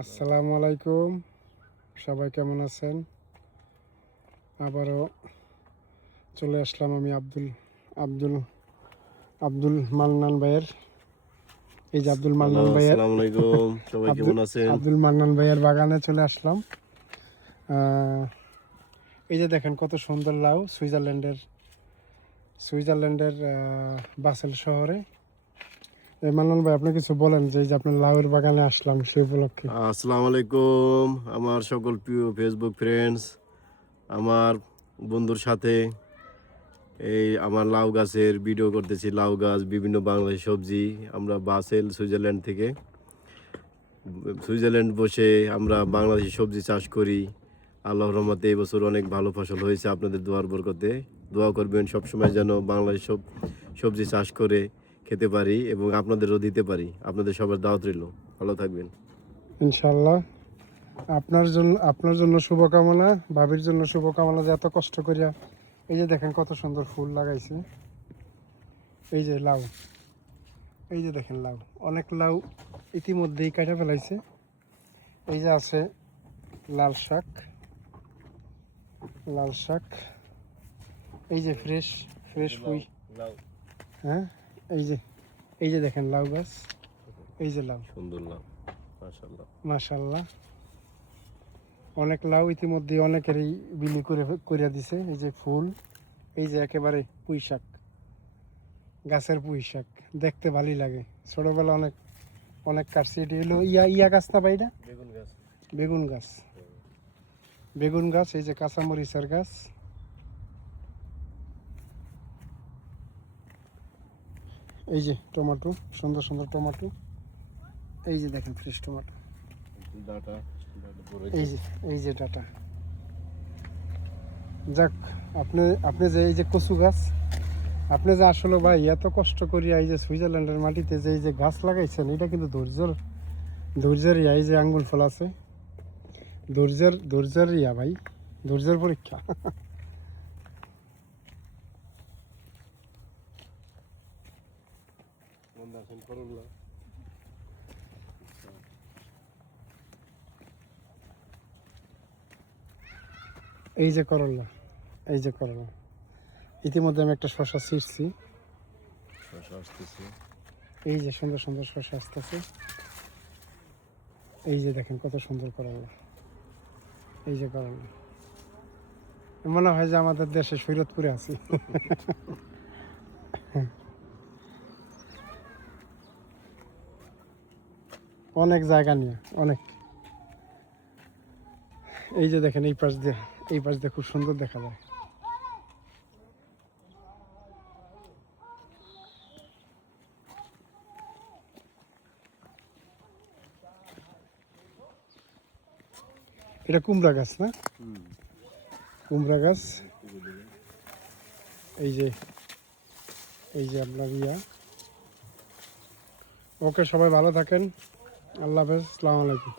আসসালামু আলাইকুম, সবাই কেমন আছেন? আবারও চলে আসলাম আমি আব্দুল আব্দুল আব্দুল মান্নান ভাইয়ের এই যে আব্দুল মান্নান ভাইয়ের আসসালামু আলাইকুম, সবাই কেমন আছেন? আব্দুল মান্নান ভাইয়ের বাগানে চলে আসলাম। এই যে দেখেন কত সুন্দর লাউ, সুইজারল্যান্ডের বাসেল শহরে। মান্নান ভাই, আপনি কিছু বলেন যে এই যে আপনার লাউয়ের বাগানে আসলাম সেই উপলক্ষে। আসসালামু আলাইকুম আমার সকল প্রিয় ফেসবুক ফ্রেন্ডস, আমার বন্ধুর সাথে এই আমার লাউ গাছের ভিডিও করতেছি। লাউ গাছ, বিভিন্ন বাংলাদেশি সবজি। আমরা বাসেল সুইজারল্যান্ড থেকে, সুইজারল্যান্ড বসে আমরা বাংলাদেশি সবজি চাষ করি। আল্লাহর রহমতে এই বছর অনেক ভালো ফসল হয়েছে। আপনাদের দোয়ার বরকতে দোয়া করবেন সবসময় যেন বাংলাদেশ সবজি চাষ করে খেতে পারি এবং আপনাদেরও দিতে পারি। আপনাদের সবার দাওয়াত রইল, ভালো থাকবেন ইনশাল্লাহ। আপনার জন্য শুভকামনা, ভাবির জন্য শুভকামনা যে এত কষ্ট করিয়া এই যে দেখেন কত সুন্দর ফুল লাগাইছে। এই যে লাউ, এই যে দেখেন লাউ, অনেক লাউ ইতিমধ্যেই কাটা ফেলাইছে। এই যে আছে লাল শাক, এই যে ফ্রেশ পুঁই। হ্যাঁ, এই যে দেখেন লাউ গাছ, এই যে লাউ, সুন্দর লাউ, মাশাআল্লাহ মাশাআল্লাহ। অনেক লাউ ইতিমধ্যে অনেকেরই বিলি করে দিছে। এই যে ফুল, এই যে একেবারে পুঁই শাক, গাছের পুঁই শাক দেখতে ভালোই লাগে। ছোটবেলা অনেক কাটছি। এটি হলো ইয়া গাছ না বাইরা, বেগুন গাছ। এই যে কাঁচামরিচের গাছ, এই যে টমেটো, সুন্দর সুন্দর টমেটো। এই যে দেখেন ফ্রেশ টমেটো, এই যে ডাটা। যাক, আপনি যে এই যে কচু গাছ, আপনি যে আসলে ভাই এত কষ্ট করিয়া এই যে সুইজারল্যান্ডের মাটিতে যে এই যে গাছ লাগাইছেন, এটা কিন্তু ধৈর্যের ইয়া। এই যে আঙ্গুল ফল আছে, ধৈর্যের ইয়া ভাই, ধৈর্যের পরীক্ষা। এই যে করলা, ইতিমধ্যে আমি একটা শশা ছিঁড়ছি। এই যে সুন্দর সুন্দর শশা আসতেছে। এই যে দেখেন কত সুন্দর করলা, এই যে করলা। মনে হয় যে আমাদের দেশে শরীয়তপুরে আছি। অনেক জায়গা নিয়ে অনেক। এই যে দেখেন এই পাশ দিয়ে খুব সুন্দর দেখা যায়। এটা কুমড়া গাছ না? কুমড়া গাছ। এই যে আপনার ইয়া। ওকে, সবাই ভালো থাকেন। আল্লাহ হাফেজ, আসসালামু আলাইকুম।